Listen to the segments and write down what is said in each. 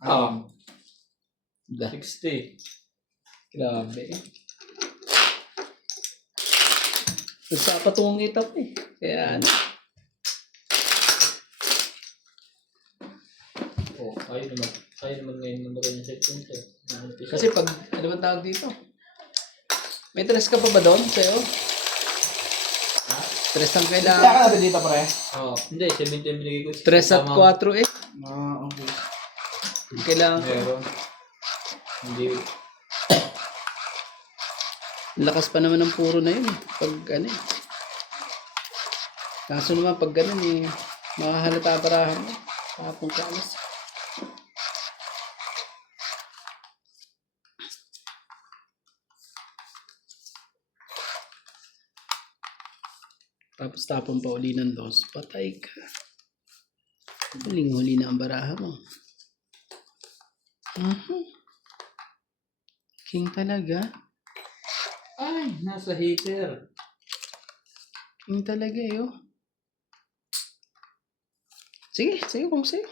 Ah, Da. 60. Grabe. Nagpapatungong itap eh. Kaya ano. Oh, ayaw naman ngayon namatay yung cellphone ko. Kasi pag, ano ba tawag dito? May tres ka pa ba doon sa'yo? Ha? Tres ang Kaya kailangan. ka na ba dito, pre? Oo. Hindi, 70 yung binigay ko. Tres at Tama. 4 eh. Okay. Kailangan ko. Meron. Hindi. Lakas pa naman ng puro na yun eh. Pag ano eh. Kaso naman pag ganun eh. Makahalata parahan mo. Kapong kalas. Tapos tapon pa uli ng dos. Patay ka. Huling-huli na ang baraha mo. King talaga. Ay, nasa heater. King talaga eh oh. Sige, sige kung sige.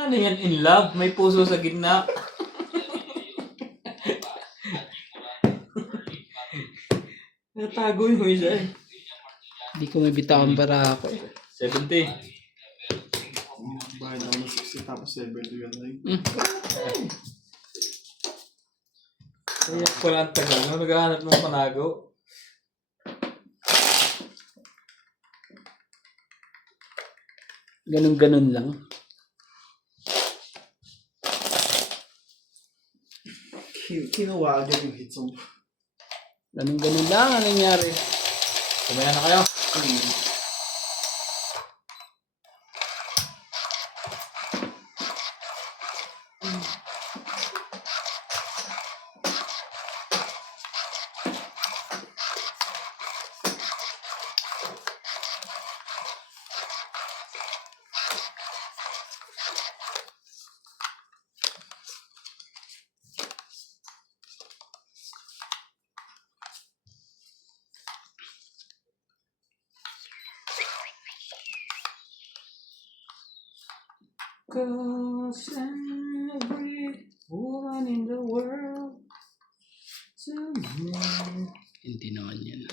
Ano yan, in love? May puso sa gitna. Natago yung isa eh. Hindi ko may bitaw ang baraha ko eh. 70. Bayad ako ng 60 tapos 70 yun. Kaya pala ang tagal. Nung naghahanap ng panago. Ganun-ganun lang. Kinuwagan yung hit song. Ganun-ganun lang ang nangyari. Kumayan na kayo. Cause every woman in the world to me. Hindi naman yan.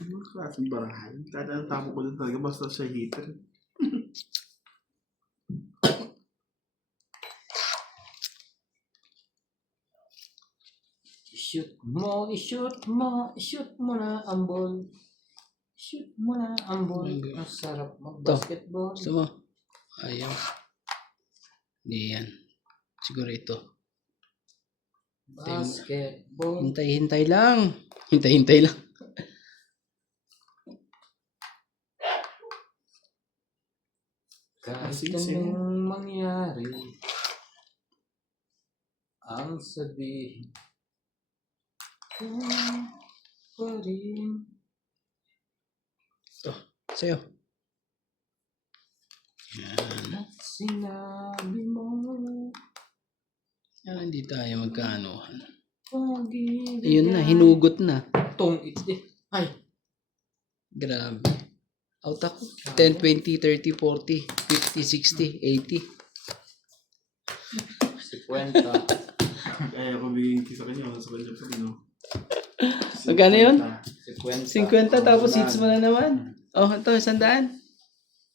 Anong klaseng barahan? Kahit anong tapo ko doon talaga, basta sa heater. I-shoot mo na ang ball. Shoot mo na ang ball. Ang sarap mag-basketball. Gusto mo? Ayaw. Hindi yan. Siguro ito. Basketball. Hintay-hintay lang. Hintay-hintay lang. Kahit Sing-sing. anong mangyari, ang sabihin ko pa rin. Ito. Sa'yo. Yan. At sinabi mo, Yan, hindi tayo magkaanuhan. pag-ibig Ayun na, hinugot na. tong iti. Ay, Grabe. Out ako. 10, 20, 30, 40, 50, 60, 80. 50. Kaya ako bigyan ko sa kanya, sa kanya pa rin, no? Magkano yun? 50. 50 tapos hits mo na naman. Oh, ito, 100.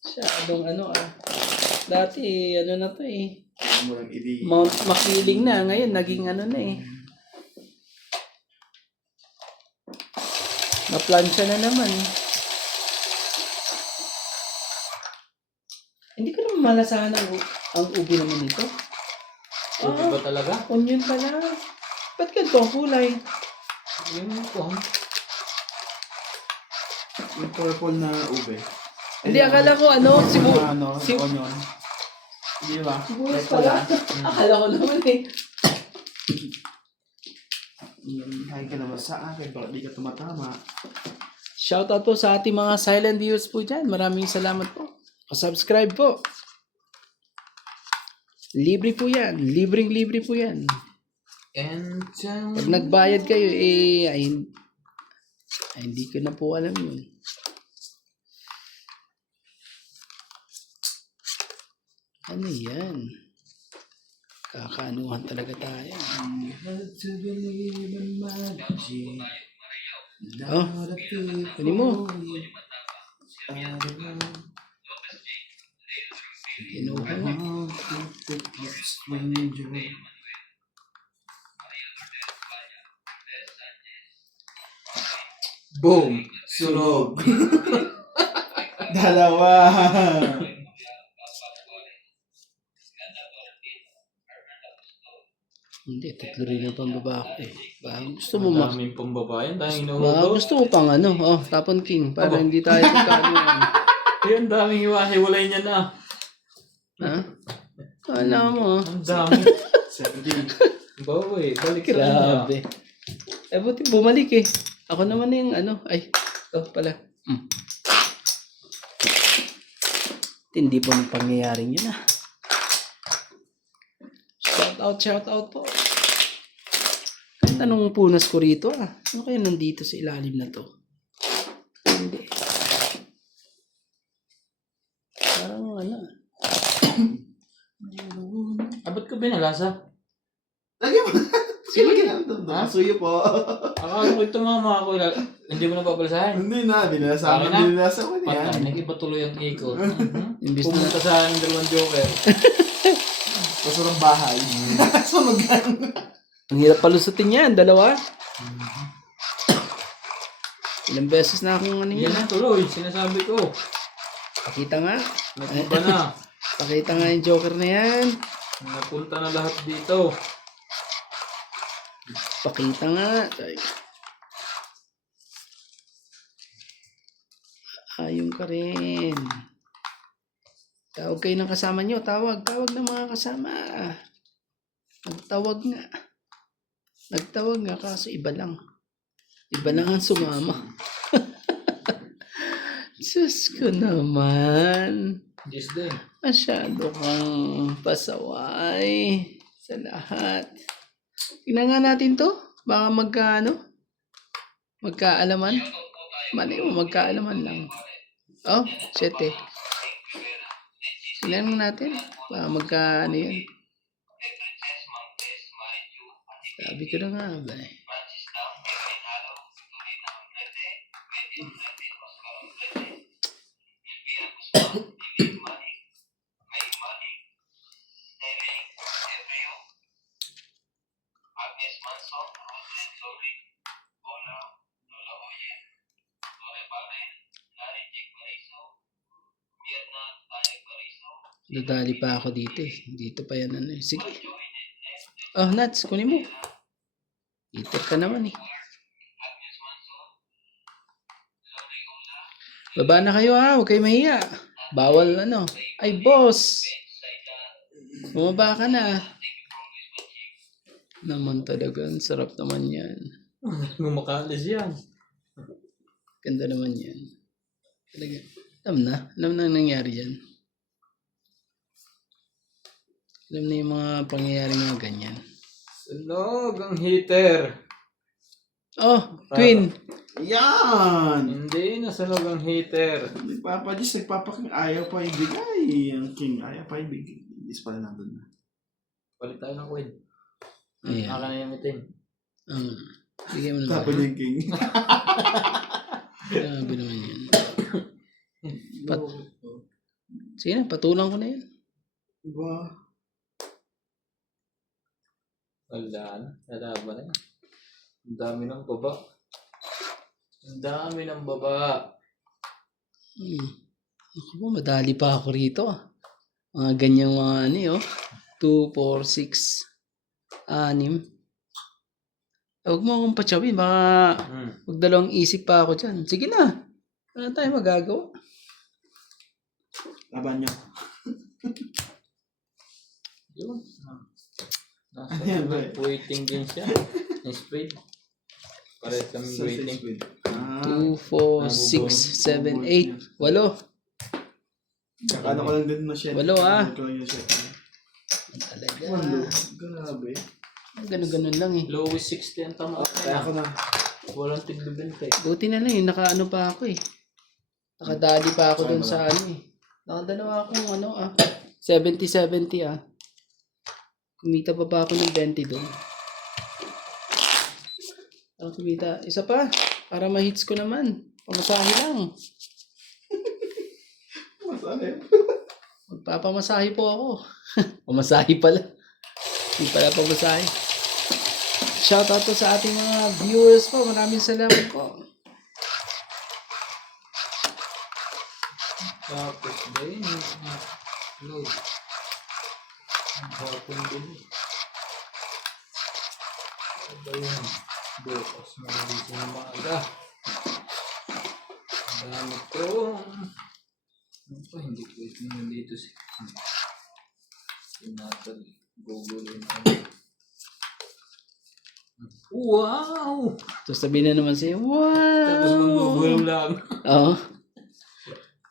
Masyadong ano ah. Dati, ano na to eh. Mo lang idi. Mount Makiling na. Ngayon, naging ano na eh. Naplansya na naman. Hindi ko naman malasahan ang ubi naman nito. Ubi ba talaga? Onion pala. Ba't ganito ang kulay? Yung kung Yung purple na ube. Hindi, akala ko ano, onion. Di ba? sibuyas pala. Akala ko naman eh. Hay ka naman sa akin, baka di ka tumatama. Shoutout po sa ating mga silent viewers po dyan. Maraming salamat po. Subscribe po. Libre po yan. Libreng-libre po yan. And Pag nagbayad kayo, ay hindi ko na po alam yun. Ano yan? Kakaanuhan talaga tayo. Oh, kunin mo. Kinuha mo. boom! Sunog! Dalawa. Hindi, tatlo rin ang pambaba ko eh. Baka gusto mo Daming pambabayan, daming Baka inuhugaw. gusto mo pang ano, tapon king. Para Aba. hindi tayo magkakaluan. Ayun, daming iwahiwalay niya na. Ha? Alam mo. Ang dami. 17. Bawi, balik sa kanya. Grabe. Buti bumalik eh. Ako naman yung ano. Ay, ito pala. Hindi po ng pangyayaring yun ah. Shout out po. Kahit anong punas ko rito ah. Ano kaya nandito sa ilalim na to? Hindi. Parang ano. Ba't ka binalasa? Lagyan mo. Sige, lagyan natin doon. Suyo po. Akala ko ito mga ko. Hindi mo na babalasahin. Hindi na, binasa Bakit ko. na? Binasa ko niya. Patay, nag-iba tuloy ang ikot. Imbis na Pumunta sa aking dalawang joker. Pasok ng bahay. Sunog lang. ang hirap palusutin yan, dalawa. Ilang beses na akong ano Yan yan. ang tuloy, sinasabi ko. Pakita nga. Nag-iba na. Pakita nga yung joker na yan. Napunta na lahat dito. Pakita nga. Ayun ka rin. Tawag kayo ng kasama nyo. Tawag ng mga kasama. Nagtawag nga kaso iba lang. Iba lang ang sumama. Diyos ko naman. Diyos din. Masyado kang pasaway sa lahat. Tingnan nga natin to. Baka magkaalaman. Mali mo, magkaalaman lang. Oh, 7. Tingnan natin. Baka magkaano yan. Sabi ko na nga ba eh. Dadali pa ako dito eh. Dito pa yan ano eh. Sige. Oh, Nats, kunin mo. Eater ka naman eh. Baba na kayo ha. Huwag kayo mahiya. Bawal ano. Ay, boss. Bumaba ka na. Naman talaga. Ang sarap naman yan. Gumakalis yan. Ganda naman yan. Talaga. Alam na ang nangyari dyan. Alam na yung mga pangyayari mga ganyan. Sunog ang heater. Oh, twin. Yan! Hindi, nasunog ang heater. Nagpapadis, ayaw pa ibigay. Ang king, ayaw pa ibigay. Is pala nandun na. Palit tayo ng coin. Ayan. Aka na yung itim. Bigay mo na ba? Tapos yung king. Grabe naman yan. Sige na, patulang ko na yan. Diba? Wala na. Lalaban na yan. Ang dami ng baba. Ang dami ng baba. Ako po, madali pa ako rito. Mga ganyang mga ano yun. 2, 4, 6, 6. Huwag mo akong patsawin. Baka magdalawang isip pa ako dyan. Sige na. Wala tayo magagawa. Laban nyo. Yun. Nasa Ayan, tuloy, waiting din siya. Speed. Pares kami waiting. Speed. 2, 4, 6, 7, 8. 8. Kakano ko lang din na shit. Walo, ah. Kakano ko lang yung shit. Talaga. Walo. Grabe. Ganun-ganun lang eh. Lowest 60 ang tama. Kaya ako na. Walang tigbibenta eh. Buti na lang eh. Naka-ano pa ako eh. Nakadali pa ako dun sa ano eh. Nakadalawa akong ano 70-70 ah. Kumita pa ba ako ng 20 dun? Parang kumita. Isa pa. Para ma-hits ko naman. Pamasahe lang. Masahe. Magpapamasahe po ako. Pamasahe pala. Hindi pala pamasahe. Shoutout po sa ating mga viewers po. Maraming salamat po. Tapos ba yun? Load. Ang hapon din. Ano ba yun? Bukas na dito ng maaga. Ang dami ko. Ano pa? Hindi ko ito nandito si Natal. Gugulo na ako. Wow! Sasabihin na naman sa'yo, Tapos wow! magugulo lang. Oo.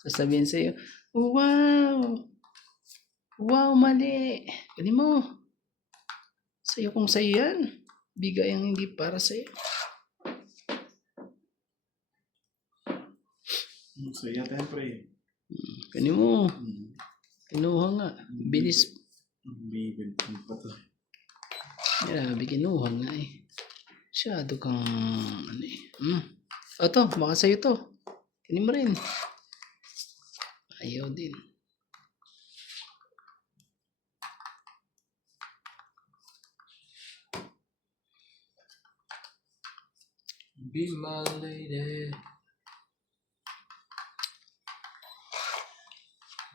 Sasabihin sa'yo, wow! Wow, mali! Pwede mo. Sa'yo kung sa'yo yan. Bigay ang hindi para sa'yo. Saya tempre. Pwede mo. Kinuha nga. Bilis. Bibig pa to. Grabe, kinuha nga eh. Masyado kang ano eh. O to, baka sa'yo to. Kunin mo rin. Ayaw din. Be my lady.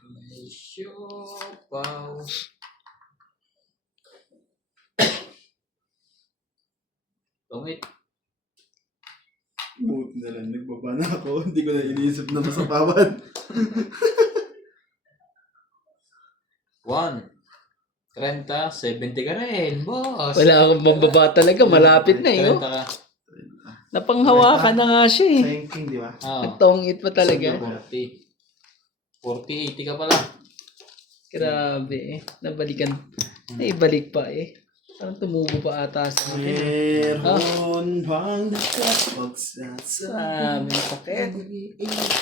May siopaw. Tungit. Buti na lang. Nagbaba na ako. Hindi ko na iniisip na masapawan. 1. 30, 70 ka rin, boss. Wala akong mababa talaga. Malapit na eh. 30 Oh. ka. Napanghawakan na nga siya eh. Thanking, di ba? Nagtongit pa talaga. 40. 40, 80 ka pala. Grabe eh. Nabalikan. Naibalik pa eh. Parang tumubo pa ata sa akin. Meron bang nakapagsasabi? Sa aming paket.